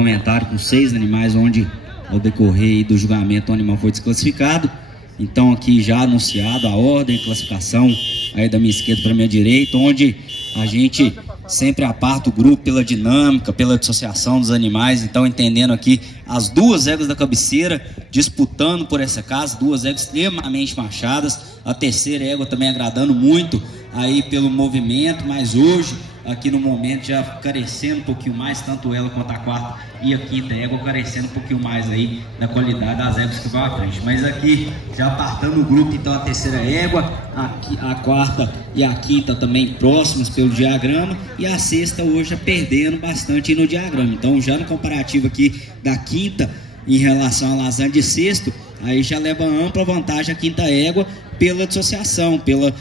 comentário com 6 animais, onde ao decorrer do julgamento o animal foi desclassificado. Então aqui já anunciado a ordem de classificação aí da minha esquerda para minha direita, onde a gente sempre aparta o grupo pela dinâmica, pela dissociação dos animais. Então entendendo aqui as 2 éguas da cabeceira disputando por essa casa, 2 éguas extremamente machadas, a terceira égua também agradando muito aí pelo movimento, mas hoje aqui no momento já carecendo um pouquinho mais, tanto ela quanto a quarta e a quinta égua carecendo um pouquinho mais aí da qualidade das éguas que vão à frente. Mas aqui já apartando o grupo, então a terceira égua, a quarta e a quinta também próximas pelo diagrama, e a sexta hoje já perdendo bastante no diagrama. Então já no comparativo aqui da quinta em relação à lasanha de sexto, aí já leva ampla vantagem a quinta égua pela dissociação, pela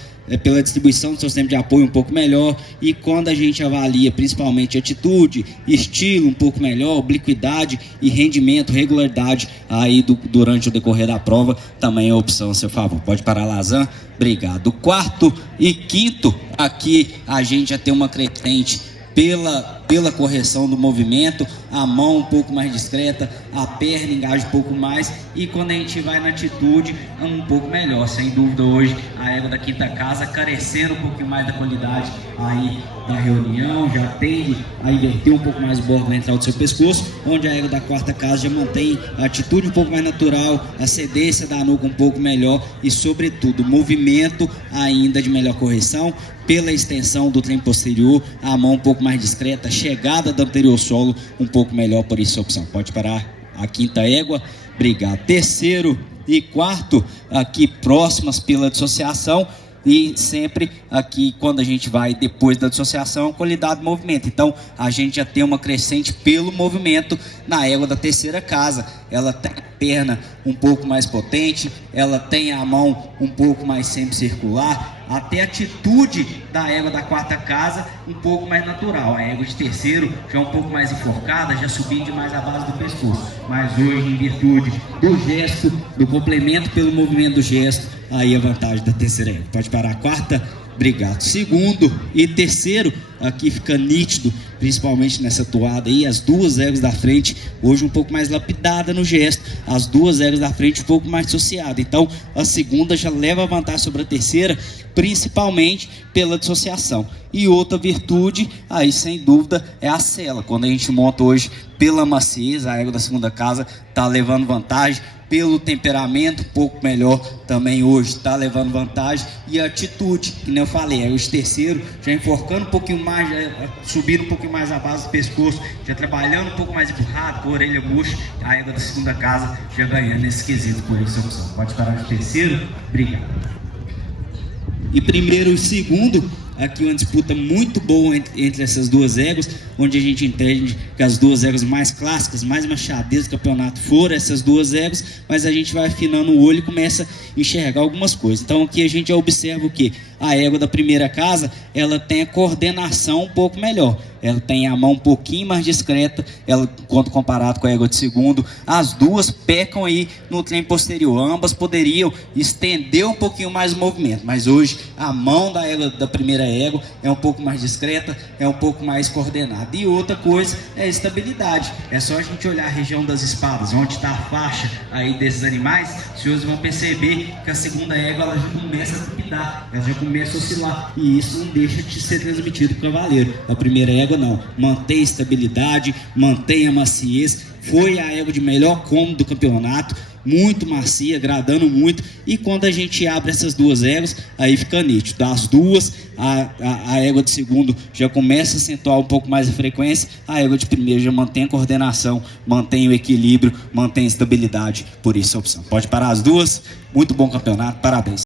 distribuição do seu sistema de apoio um pouco melhor. E quando a gente avalia principalmente atitude, estilo um pouco melhor, obliquidade e rendimento, regularidade aí durante o decorrer da prova, também é opção a seu favor. Pode parar, Lazan. Obrigado. Quarto e quinto, aqui a gente já tem uma crescente pela correção do movimento, a mão um pouco mais discreta, a perna engaja um pouco mais, e quando a gente vai na atitude, um pouco melhor. Sem dúvida hoje a égua da quinta casa carecendo um pouquinho mais da qualidade aí da reunião, já tende a inverter um pouco mais o bordo ventral do seu pescoço, onde a égua da quarta casa já mantém a atitude um pouco mais natural, a cedência da nuca um pouco melhor e sobretudo movimento ainda de melhor correção pela extensão do trem posterior, a mão um pouco mais discreta, chegada do anterior solo um pouco melhor, por isso a opção. Pode parar a quinta égua. Obrigado. Terceiro e quarto aqui próximas pela dissociação, e sempre aqui quando a gente vai depois da dissociação, qualidade do movimento. Então a gente já tem uma crescente pelo movimento na égua da terceira casa. Ela tem a perna um pouco mais potente, ela tem a mão um pouco mais semicircular, até a atitude da égua da quarta casa um pouco mais natural. A égua de terceiro já um pouco mais enforcada, já subindo demais a base do pescoço. Mas hoje, em virtude do gesto, do complemento pelo movimento do gesto, aí a vantagem da terceira égua. Pode parar a quarta. Obrigado. Segundo e terceiro, aqui fica nítido, principalmente nessa toada aí, as 2 éguas da frente, hoje um pouco mais lapidada no gesto, as 2 éguas da frente um pouco mais dissociada. Então, a segunda já leva vantagem sobre a terceira, principalmente pela dissociação. E outra virtude, aí sem dúvida, é a sela. Quando a gente monta hoje pela maciez, a égua da segunda casa está levando vantagem, pelo temperamento um pouco melhor também hoje está levando vantagem, e a atitude, que nem eu falei, aí os terceiros já enforcando um pouquinho mais, já subindo um pouquinho mais a base do pescoço, já trabalhando um pouco mais empurrado, com a orelha murcha, a égua da segunda casa já ganhando nesse quesito, por isso a opção. Pode parar de terceiro. Obrigado. E primeiro e segundo, aqui uma disputa muito boa entre essas 2 éguas, onde a gente entende que as 2 éguas mais clássicas, mais machadeiras do campeonato foram essas 2 éguas, mas a gente vai afinando o olho e começa a enxergar algumas coisas. Então aqui a gente observa o que? A égua da primeira casa, ela tem a coordenação um pouco melhor, ela tem a mão um pouquinho mais discreta, ela, quando comparado com a égua de segundo, as 2 pecam aí no trem posterior, ambas poderiam estender um pouquinho mais o movimento, mas hoje a mão da égua da primeira égua é um pouco mais discreta, é um pouco mais coordenada. E outra coisa é a estabilidade, é só a gente olhar a região das espadas, onde está a faixa aí desses animais, os senhores vão perceber que a segunda égua ela já começa a trepidar, ela já começa a oscilar, e isso não deixa de ser transmitido para o cavaleiro. A primeira égua não, mantém estabilidade, mantém a maciez, foi a égua de melhor cômodo do campeonato, muito macia, agradando muito. E quando a gente abre essas 2 éguas, aí fica nítido. Das 2, a égua de segundo já começa a acentuar um pouco mais a frequência, a égua de primeiro já mantém a coordenação, mantém o equilíbrio, mantém a estabilidade, por isso a opção. Pode parar as 2, muito bom campeonato, parabéns.